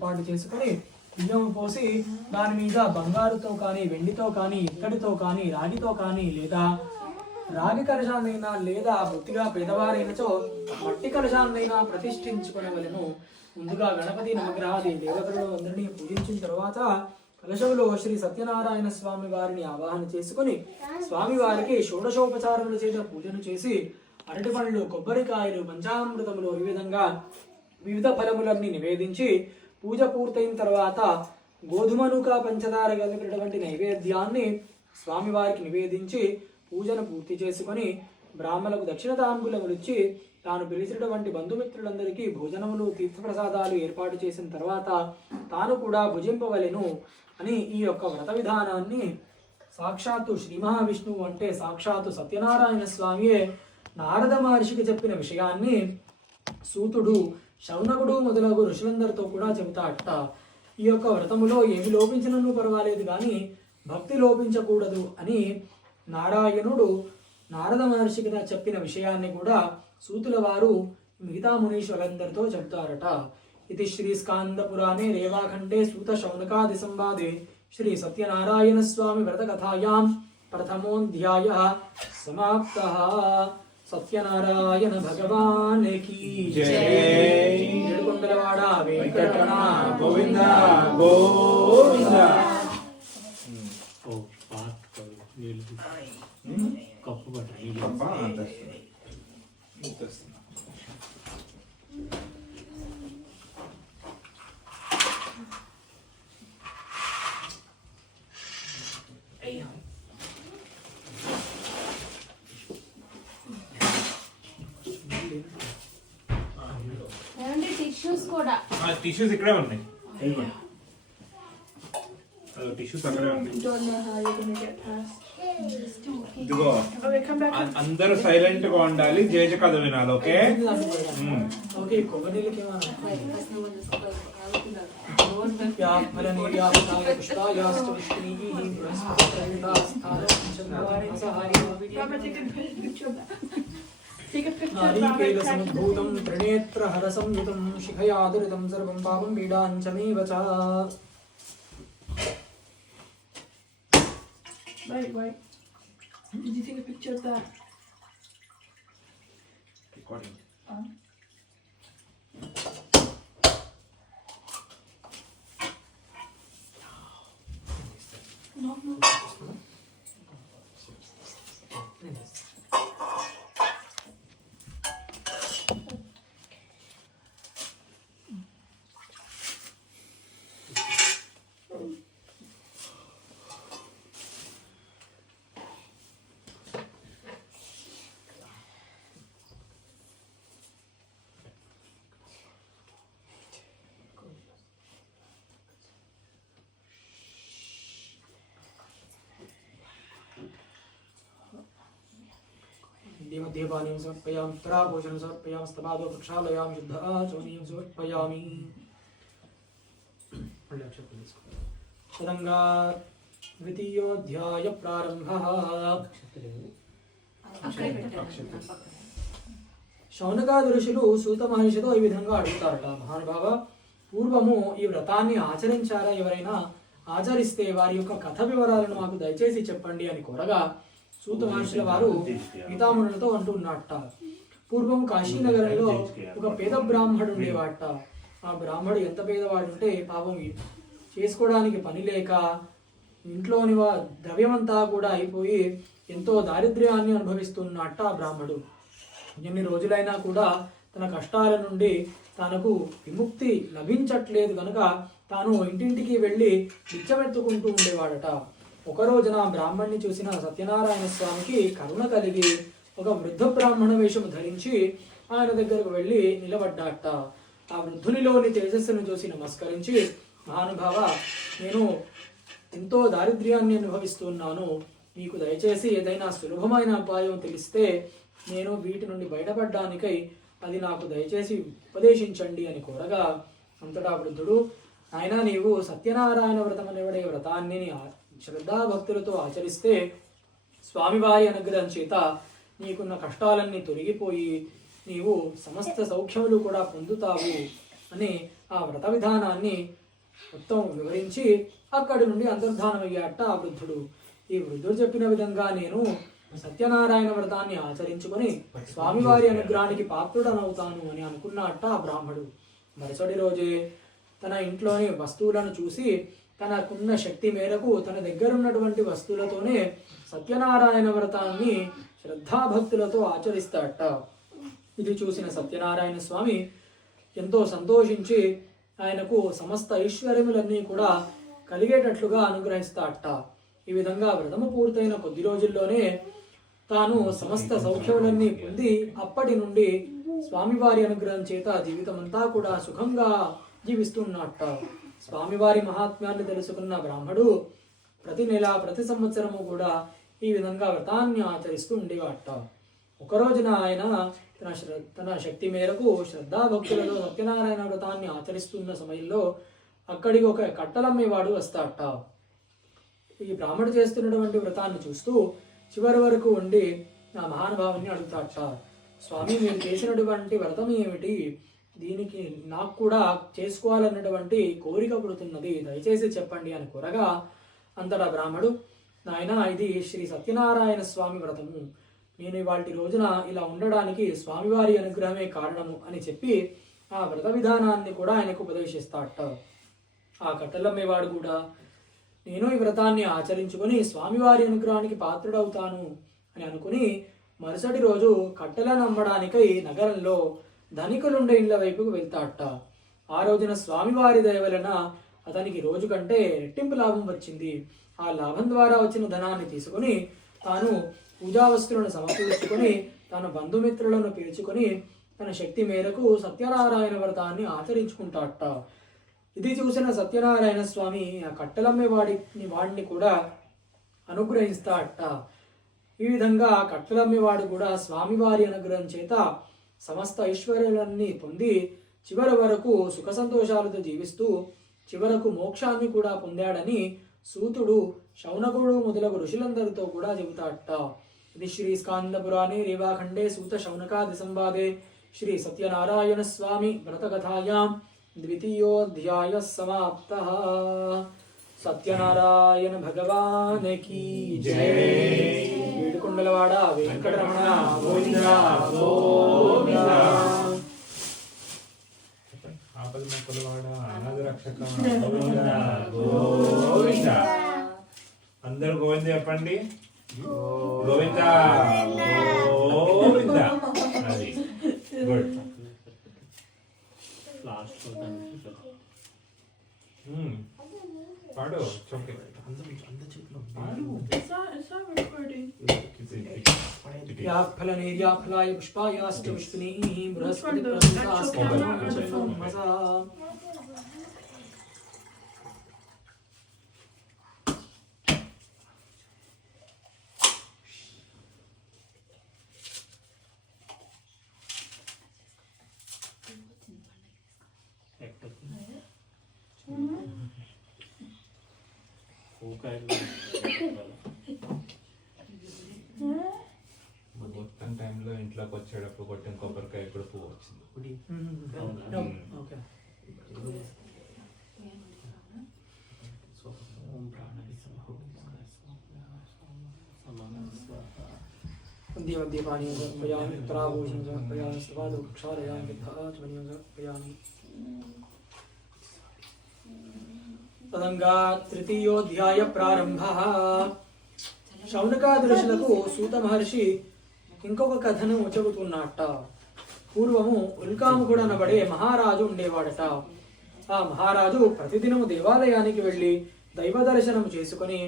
ఏర్పాటు చేసుకొని బియ్యం పోసి దాని మీద బంగారుతో కానీ వెండితో కానీ ఇత్తడితో కానీ రాగితో కానీ లేదా రాగి కలశాన్నైనా లేదా బొత్తిగా పేదవారైనచో మట్టి కలశాన్నైనా ప్రతిష్ఠించుకునవలెను. ముందుగా గణపతి నవగ్రహాది దేవతలు అందరినీ పూజించిన తర్వాత కలశంలో శ్రీ సత్యనారాయణ స్వామి వారిని ఆవాహన చేసుకుని స్వామివారికి షోడశోపచారముల చేత పూజను చేసి అరటి పండ్లు, కొబ్బరికాయలు, పంచామృతములు ఈ విధంగా వివిధ ఫలములన్నీ నివేదించి పూజ పూర్తయిన తర్వాత గోధుమనుక పంచదార కలిపినటువంటి నైవేద్యాన్ని స్వామివారికి నివేదించి పూజను పూర్తి చేసుకొని బ్రాహ్మణులకు దక్షిణ తాంబూలములిచ్చి తాను పిలిచినటువంటి బంధుమిత్రులందరికీ భోజనములు తీర్థప్రసాదాలు ఏర్పాటు చేసిన తర్వాత తాను కూడా భుజింపవలెను అని ఈ యొక్క వ్రత విధానాన్ని సాక్షాత్తు శ్రీ మహావిష్ణువు అంటే సాక్షాత్తు సత్యనారాయణ స్వామియే నారద మహర్షికి చెప్పిన విషయాన్ని సూతుడు, శౌనకుడు మొదలగు ఋషులందరితో కూడా చెబుతాడట. ఈ యొక్క వ్రతములో ఏమి లోపించినను పర్వాలేదు కానీ భక్తి లోపించకూడదు అని నారాయణుడు నారద మహర్షికి చెప్పిన విషయాన్ని కూడా సూతుల వారు మిగతా మునీశ్వరులందరితో చెబుతారట. ఇది శ్రీ స్కాంద పురాణే రేవాఖండే సూత శౌనకాది సంవాదే శ్రీ సత్యనారాయణ స్వామి వ్రత కథాయాం ప్రథమోధ్యాయః సమాప్తః. సత్యనారాయణ భగవాన్ కీ జై. ఏడుకొండలవాడ వెంకటరమణ గోవింద గోవింద. కప్పు పట్టు. టిష్యూస్ ఇక్కడే ఉన్నాయి. టిష్యూస్ అక్కడే ఉన్నాయి. ఇదిగో అందరూ సైలెంట్ గా ఉండాలి, జేజ కథ వినాలి. ఓకే నారీకేళసముద్భూతం త్రినేత్రహరసంయుతం శిఖయాదురితం సర్వం పాపం పీడాంచమేవ చ. Wait. Did you take a picture of that? Recording. No. देवानीं समर्पयामि, उत्तराभूषणं समर्पयामि, स्तपादो प्रक्षालयामि, शुद्धाचमनीं समर्पयामि. तदङ्गा द्वितीयोऽध्याय प्रारम्भः. శౌనకాది ఋషులు సూత మహర్షితో ఈ విధంగా అడుగుతారట. మహానుభావ, పూర్వము ఈ వ్రతాన్ని ఆచరించారా? ఎవరైనా ఆచరిస్తే వారి యొక్క కథ వివరాలను మాకు దయచేసి చెప్పండి అని కోరగా సూత మహర్షుల వారు గీతామునులతో అంటున్నట్ట. పూర్వం కాశీనగరంలో ఒక పేద బ్రాహ్మడు ఉండేవాట. ఆ బ్రాహ్మడు ఎంత పేదవాడుంటే పాపం చేసుకోవడానికి పని లేక ఇంట్లోని ద్రవ్యమంతా కూడా అయిపోయి ఎంతో దారిద్ర్యాన్ని అనుభవిస్తున్నట్ట ఆ బ్రాహ్మడు. ఎన్ని రోజులైనా కూడా తన కష్టాల నుండి తనకు విముక్తి లభించట్లేదు కనుక తాను ఇంటింటికి వెళ్ళి బిచ్చమెత్తుకుంటూ ఉండేవాడట. ఒక రోజున బ్రాహ్మణ్ణి చూసిన సత్యనారాయణ స్వామికి కరుణ కలిగి ఒక వృద్ధ బ్రాహ్మణ వేషము ధరించి ఆయన దగ్గరకు వెళ్ళి నిలబడ్డాట. ఆ వృద్ధునిలోని తేజస్సును చూసి నమస్కరించి, మహానుభావ, నేను ఎంతో దారిద్ర్యాన్ని అనుభవిస్తున్నాను, మీకు దయచేసి ఏదైనా సులభమైన ఉపాయం తెలిస్తే నేను వీటి నుండి బయటపడడానికై అది నాకు దయచేసి ఉపదేశించండి అని కోరగా అంతటా వృద్ధుడు, ఆయన నీవు సత్యనారాయణ వ్రతం అనేవాడే వ్రతాన్ని శ్రద్ధాభక్తులతో ఆచరిస్తే స్వామివారి అనుగ్రహం చేత నీకున్న కష్టాలన్నీ తొలగిపోయి నీవు సమస్త సౌఖ్యములు కూడా పొందుతావు అని ఆ వ్రత విధానాన్ని మొత్తం వివరించి అక్కడి నుండి అంతర్ధానమయ్యాట ఆ వృద్ధుడు. ఈ వృద్ధుడు చెప్పిన విధంగా నేను సత్యనారాయణ వ్రతాన్ని ఆచరించుకొని స్వామివారి అనుగ్రహానికి పాత్రుడనవుతాను అని అనుకున్నట్ట ఆ బ్రాహ్మడు. మరుసటి రోజే తన ఇంట్లోని వస్తువులను చూసి తనకున్న శక్తి మేరకు తన దగ్గర ఉన్నటువంటి వస్తువులతోనే సత్యనారాయణ వ్రతాన్ని శ్రద్ధాభక్తులతో ఆచరిస్తాడట. ఇది చూసిన సత్యనారాయణ స్వామి ఎంతో సంతోషించి ఆయనకు సమస్త ఐశ్వర్యములన్నీ కూడా కలిగేటట్లుగా అనుగ్రహిస్తాడట. ఈ విధంగా వ్రతము పూర్తయిన కొద్ది రోజుల్లోనే తాను సమస్త సౌఖ్యములన్నీ పొంది అప్పటి నుండి స్వామివారి అనుగ్రహం చేత జీవితమంతా కూడా సుఖంగా జీవిస్తున్నట్ట. స్వామివారి మహాత్మ్యాన్ని తెలుసుకున్న బ్రాహ్మడు ప్రతి నెల ప్రతి సంవత్సరము కూడా ఈ విధంగా వ్రతాన్ని ఆచరిస్తూ ఉండేవాట. ఒక రోజున ఆయన తన శక్తి మేరకు శ్రద్ధాభక్తులతో సత్యనారాయణ వ్రతాన్ని ఆచరిస్తున్న సమయంలో అక్కడికి ఒక కట్టలమ్మేవాడు వస్తాడట. ఈ బ్రాహ్మడు చేస్తున్నటువంటి వ్రతాన్ని చూస్తూ చివరి వరకు ఉండి ఆ మహానుభావుని అడుగుతాడట, స్వామి మీరు చేసినటువంటి వ్రతం ఏమిటి? దీనికి నాకు కూడా చేసుకోవాలన్నటువంటి కోరిక పుడుతున్నది, దయచేసి చెప్పండి అని కోరగా అంతటా బ్రాహ్మడు, నాయన ఇది శ్రీ సత్యనారాయణ స్వామి వ్రతము, నేను ఇవాళ రోజున ఇలా ఉండడానికి స్వామివారి అనుగ్రహమే కారణము అని చెప్పి ఆ వ్రత విధానాన్ని కూడా ఆయనకు ఉపదేశిస్తాడట. ఆ కట్టలమ్మేవాడు కూడా నేను ఈ వ్రతాన్ని ఆచరించుకొని స్వామివారి అనుగ్రహానికి పాత్రుడవుతాను అని అనుకుని మరుసటి రోజు కట్టెలను అమ్మడానికై నగరంలో ధనికులుండే ఇళ్ల వైపుకు వెళ్తాడట. ఆ రోజున స్వామివారి దయ వలన అతనికి రోజు కంటే రెట్టింపు లాభం వచ్చింది. ఆ లాభం ద్వారా వచ్చిన ధనాన్ని తీసుకుని తాను పూజా వస్తువులను సమకూర్చుకొని తన బంధుమిత్రులను పిలుచుకొని తన శక్తి మేరకు సత్యనారాయణ వ్రతాన్ని ఆచరించుకుంటాడట. ఇది చూసిన సత్యనారాయణ స్వామి ఆ కట్టెలమ్మే వాడిని కూడా అనుగ్రహిస్తాడట. ఈ విధంగా కట్టెలమ్మేవాడు కూడా స్వామివారి అనుగ్రహం చేత సమస్త ఐశ్వర్యాలన్నీ పొంది చివరి వరకు సుఖ సంతోషాలతో జీవిస్తూ చివరకు మోక్షాన్ని కూడా పొందాడని సూతుడు శౌనకుడు మొదలగు ఋషులందరితో కూడా చెబుతాడట. ఇది శ్రీ స్కాంద పురాణే రేవాఖండే సూత శౌనకాది సంవాదే శ్రీ సత్యనారాయణ స్వామి వ్రతకథాయాం ద్వితీయోధ్యాయ సమాప్తః. సత్యనారాయణ భగవాన్ కీ జై. వేడుకొండలవాడ వెంకటరమణ గోవిందా గోవిందా. ఆపద మొక్కలవాడ అనాథ రక్షక గోవిందా గోవిందా. అందరూ గోవింద చెప్పండి. గోవిందా గోవిందా. అది గుడ్. లాస్ట్ పాడు చోకే ఫలనేర్యాఫలాయ పుష్పాయాశ్చ పుష్పినీః బృహస్పతి మొత్తం టైంలో ఇంట్లోకి వచ్చేటప్పుడు కొట్టిన కొబ్బరికాయ కూడా పువ్వు వచ్చింది. తదంగా తృతీయోధ్యాయ ప్రారంభః. శౌనకాది ఋషులకు సూత మహర్షి ఇంకొక కథను చెబుతున్నట్ట. పూర్వము ఉల్కాముకుడు అనబడే మహారాజు ఉండేవాడట. ఆ మహారాజు ప్రతిదినము దేవాలయానికి వెళ్ళి దైవ దర్శనం చేసుకుని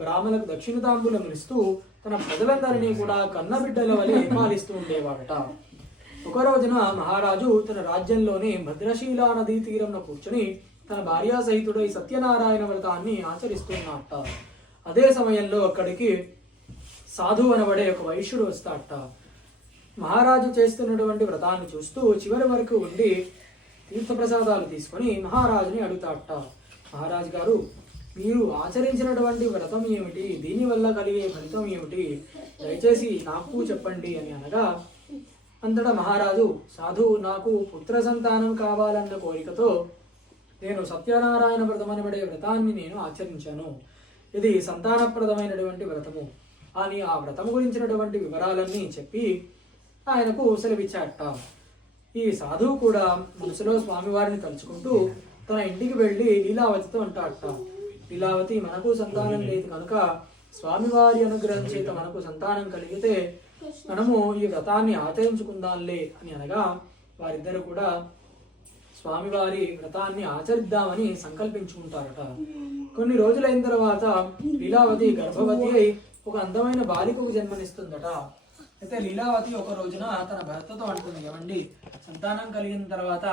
బ్రాహ్మణులకు దక్షిణతాంబూలం ఇస్తూ తన ప్రజలందరినీ కూడా కన్నబిడ్డల వలె పాలిస్తూ ఉండేవాడట. ఒక రోజున మహారాజు తన రాజ్యంలోనే భద్రశీలా నదీ తీరంలో కూర్చుని తన భార్యా సహితుడై సత్యనారాయణ వ్రతాన్ని ఆచరిస్తున్నట్ట. అదే సమయంలో అక్కడికి సాధు అనబడే ఒక వైశ్యుడు వస్తాడట. మహారాజు చేస్తున్నటువంటి వ్రతాన్ని చూస్తూ చివరి వరకు ఉండి తీర్థప్రసాదాలు తీసుకొని మహారాజుని అడుగుతాడట. మహారాజు గారు, మీరు ఆచరించినటువంటి వ్రతం ఏమిటి? దీనివల్ల కలిగే ఫలితం ఏమిటి? దయచేసి నాకు చెప్పండి అని అనగా అంతటా మహారాజు, సాధు నాకు పుత్ర సంతానం కావాలన్న కోరికతో నేను సత్యనారాయణ వ్రతం అనబడే వ్రతాన్ని నేను ఆచరించాను. ఇది సంతానప్రదమైనటువంటి వ్రతము అని ఆ వ్రతము గురించినటువంటి వివరాలన్నీ చెప్పి ఆయనకు సెలవిచ్చాట. ఈ సాధువు కూడా మనసులో స్వామివారిని తలుచుకుంటూ తన ఇంటికి వెళ్ళి లీలావతితో అంటాడట, లీలావతి, మనకు సంతానం లేదు కనుక స్వామివారి అనుగ్రహం చేత మనకు సంతానం కలిగితే మనము ఈ వ్రతాన్ని ఆచరించుకుందాంలే అని అనగా వారిద్దరు కూడా స్వామివారి వ్రతాన్ని ఆచరిద్దామని సంకల్పించుకుంటారట. కొన్ని రోజులైన తర్వాత లీలావతి గర్భవతి అయి ఒక అందమైన బాలికకు జన్మనిస్తుందట. అయితే లీలావతి ఒక రోజున తన భర్తతో అంటుంది, ఏమండి, సంతానం కలిగిన తర్వాత